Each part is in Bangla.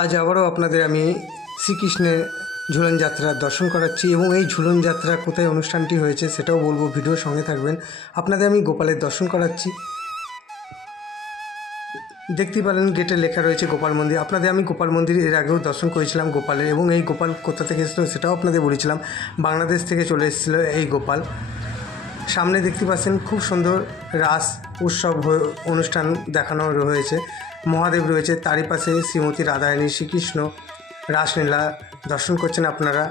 আজ আবারও আপনাদের আমি শ্রীকৃষ্ণের ঝুলন যাত্রার দর্শন করাচ্ছি এবং এই ঝুলন যাত্রা কোথায় অনুষ্ঠানটি হয়েছে সেটাও বলবো। ভিডিওর সঙ্গে থাকবেন। আপনাদের আমি গোপালের দর্শন করাচ্ছি। দেখতে পেলেন গেটে লেখা রয়েছে গোপাল মন্দির। আপনাদের আমি গোপাল মন্দির এর আগেও দর্শন করেছিলাম গোপালের, এবং এই গোপাল কোথা থেকে এসেছিলো সেটাও আপনাদের বলেছিলাম। বাংলাদেশ থেকে চলে এসেছিলো এই গোপাল। সামনে দেখতে পাচ্ছেন খুব সুন্দর রাস উৎসব অনুষ্ঠান দেখানো হয়েছে। মহাদেব রয়েছে, তারই পাশে শ্রীমতী রাধারানী শ্রীকৃষ্ণ রাসলীলা দর্শন করছেন আপনারা।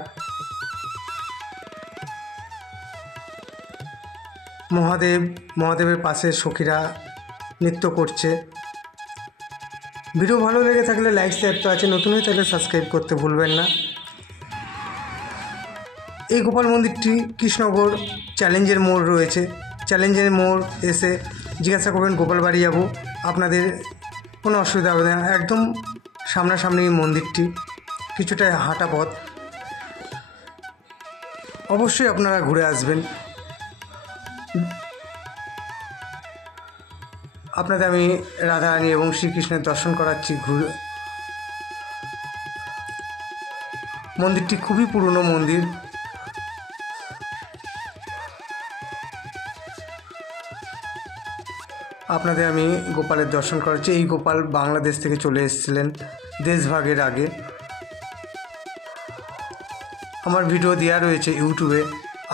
মহাদেবের পাশে সখীরা নৃত্য করছে। ভিডিও ভালো লেগে থাকলে লাইক শেয়ার তো আছে, নতুন হয়ে থাকলে সাবস্ক্রাইব করতে ভুলবেন না। এই গোপাল মন্দিরটি কৃষ্ণগড় চ্যালেঞ্জের মোড় রয়েছে। চ্যালেঞ্জের মোড় এসে জিজ্ঞাসা করবেন গোপাল বাড়ি যাবো, আপনাদের কোনো অসুবিধা হবে না। একদম সামনাসামনি মন্দিরটি, কিছুটা হাঁটা পথ। অবশ্যই আপনারা ঘুরে আসবেন। আপনাদের আমি রাধারানী এবং শ্রীকৃষ্ণের দর্শন করাচ্ছি ঘুরে। মন্দিরটি খুবই পুরনো মন্দির। আপনাদের আমি গোপালের দর্শন করাচ্ছি। এই গোপাল বাংলাদেশ থেকে চলে এসেছিলেন দেশভাগের আগে। আমার ভিডিও দেওয়া রয়েছে ইউটিউবে,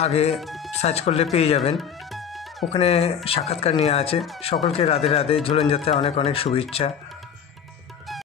আগে সার্চ করলে পেয়ে যাবেন, ওখানে সাক্ষাৎকার নেওয়া আছে। সকলকে রাধে রাধে, ঝুলন যাত্রায় অনেক অনেক শুভেচ্ছা।